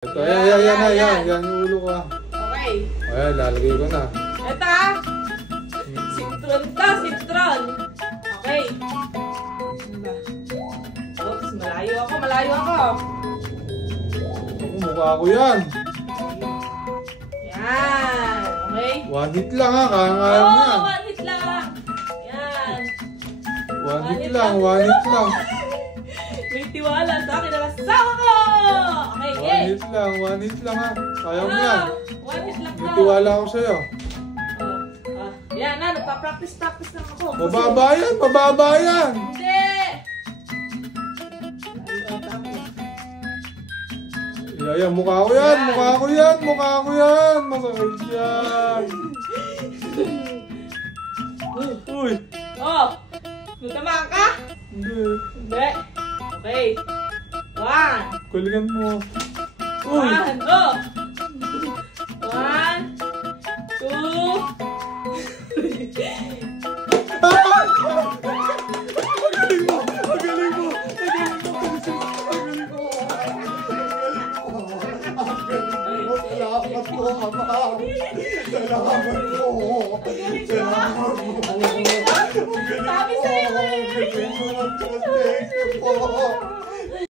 Ito, yan yung ulo ko. Okay. Ayan, lalagay ko na. Ito Sintron to, sintron. Okay. Oops, malayo ako. Ako, mukha ko yan. Yan. Okay. One hit lang ha, kaya mo yan. One hit lang. Yan. One hit lang. May tiwala sa akin na kasama ko. Okay, One hit lang ha. Kaya mo yan. One hit lang May tiwala ako sa'yo. Yan na, nagpa-practice lang ako. Mababa yan. Hindi. Yan, mukha ko yan. Masakit yan. Uy. Natamaan ka? Hindi. Okay. One. Kuligan mo. One. Go. One. Two. Magaling mo. Salamat po, Ama. Salamat